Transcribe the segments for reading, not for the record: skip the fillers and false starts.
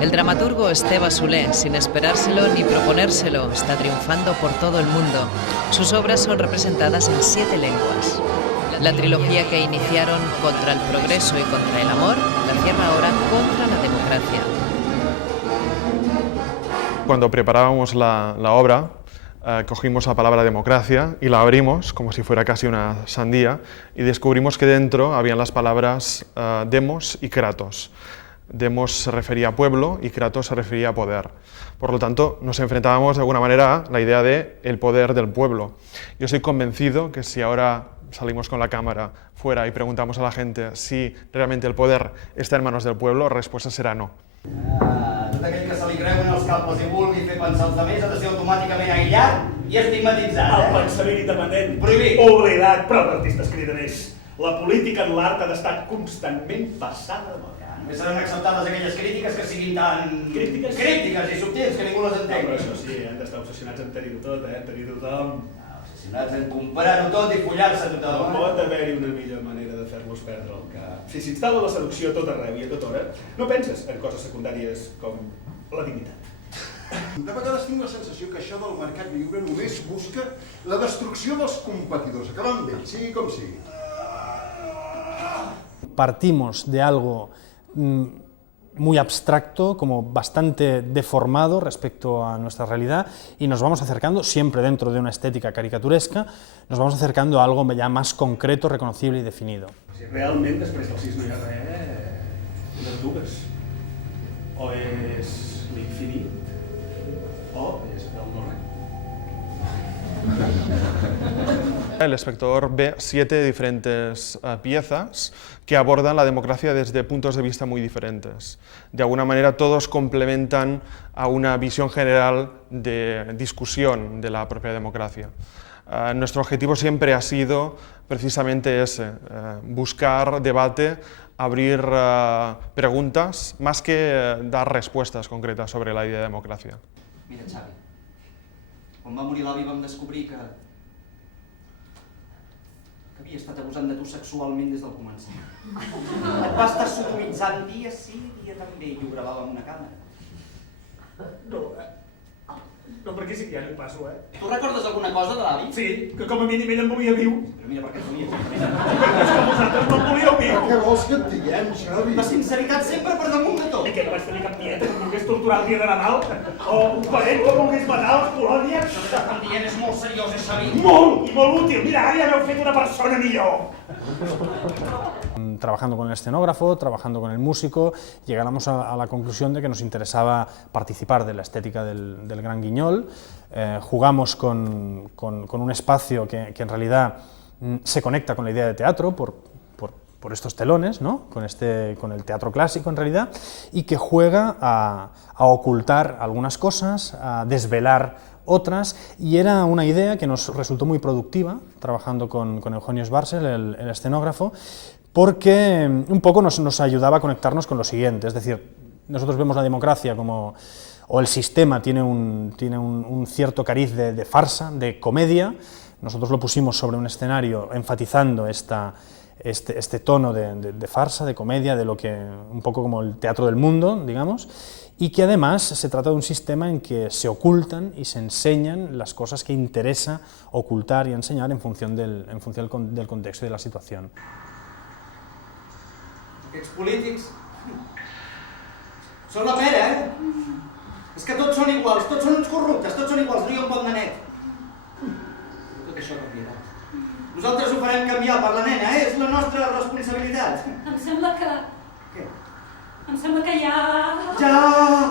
El dramaturgo Esteve Soler, sin esperárselo ni proponérselo, está triunfando por todo el mundo. Sus obras son representadas en 7 lenguas. La trilogía que iniciaron contra el progreso y contra el amor, la cierra ahora contra la democracia. Cuando preparábamos la obra, cogimos la palabra democracia y la abrimos como si fuera casi una sandía y descubrimos que dentro habían las palabras demos y kratos. Demos se refería a pueblo y kratos se refería a poder. Por lo tanto, nos enfrentábamos de alguna manera a la idea de el poder del pueblo. Yo estoy convencido que si ahora salimos con la cámara fuera y preguntamos a la gente si realmente el poder está en manos del pueblo, la respuesta será no. Tot aquell que se li creuen els cables i vulgui fer pensar els altres ha de ser automàticament aïllat i estigmatitzat. El pensament independent. Prohibit. Oblidat, però l'artistes cridaners. La política en l'art ha d'estar constantment passada de moda. Només seran acceptades aquelles crítiques que siguin tan... Crítiques? Crítiques i subtils que ningú les No, entengui. però això sí, han d'estar obsessionats en tenir-ho tot, en tenir-ho tothom. Obsessionats en comparar-ho tot i follar-se No tothom. pot haver-hi una millor manera de fer-los perdre el cap. Si s'instal·la la seducció a tot arreu i a tota hora, no penses en coses secundàries com la dignitat. De vegades tinc la sensació que això del mercat lliure només busca la destrucció dels competidors, acabar amb ells, sigui com sigui. Partimos de algo muy abstracto, como bastante deformado respecto a nuestra realidad, y nos vamos acercando, siempre dentro de una estética caricaturesca, nos vamos acercando a algo ya más concreto, reconocible y definido. Si realment després del 6 no hi ha res, les dues. O és l'infinit, o és el no res. El espectador ve 7 diferentes piezas que abordan la democracia desde puntos de vista muy diferentes. De alguna manera todos complementan a una visión general de discusión de la propia democracia. Nuestro objetivo siempre ha sido precisamente ese, buscar debate, abrir preguntas, más que dar respuestas concretas sobre la idea de democracia. Mira, Xavi, quan va morir l'avi vam descobrir que havia estat abusant de tu sexualment des del començament. Et va estar sodomitzant dia sí, dia també, i ho gravava amb una càmera. No, perquè sí que ja no hi passo, Tu recordes alguna cosa de l'avi? Sí, que com a mínim ell em volia viu. Però mira, per què et volia. És que vosaltres no em volíeu viu. Què vols que et diguem, Xavi? La sinceritat sempre per damunt de tot. I que no vaig tenir cap tieta que em volgués torturar el dia de Nadal? O un parent que em volgués matar a les colònies? Això que estan dient és molt seriós, Xavi. Molt, i molt útil. Mira, ara ja m'heu fet una persona millor. Trabajando con el escenógrafo, trabajando con el músico, llegamos a la conclusión de que nos interesaba participar de la estética del Gran Guiñol. Jugamos con un espacio que en realidad se conecta con la idea de teatro por estos telones, ¿no? con el teatro clásico en realidad, y que juega a ocultar algunas cosas, a desvelar otras, y era una idea que nos resultó muy productiva, trabajando con Eugenio Sbarzel, el escenógrafo, porque un poco nos ayudaba a conectarnos con lo siguiente, es decir, nosotros vemos la democracia como, o el sistema tiene un cierto cariz de farsa, de comedia, nosotros lo pusimos sobre un escenario enfatizando este tono de farsa, de comedia, de lo que, un poco como el teatro del mundo, digamos, y que además se trata de un sistema en que se ocultan y se enseñan las cosas que interesa ocultar y enseñar en función del contexto y de la situación. Aquests polítics són la pera, És que tots són iguals, tots són uns corruptes, tots són iguals, no hi ha un bon nanet. Tot això canviarà. Nosaltres ho farem canviar per la nena, és la nostra responsabilitat. Em sembla que... Què? Em sembla que ja... Ja!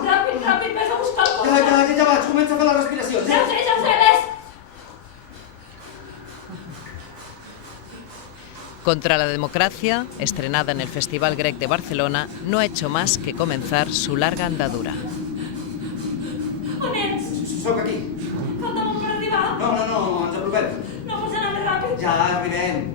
Ràpid, ràpid, vés a buscar el cotxe. Ja vaig, comença a fer les respiracions. Ja ho sé, vés! Contra la democracia, estrenada en el Festival Grec de Barcelona, no ha hecho más que comenzar su larga andadura. On ets? Soc aquí. Falta molt per arribar. No, ens apropem. No pots anar més ràpid? Ja arribem.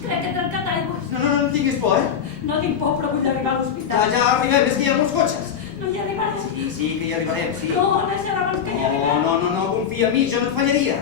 Crec que he trencat aigües. No tinguis por, No tinc por, però vull arribar a l'hospital. Ja arribem, és que hi ha molts cotxes. No hi arribaré. Sí que hi arribarem, sí. No, deixarà abans que hi arribem. No, confia en mi, jo no et fallaria.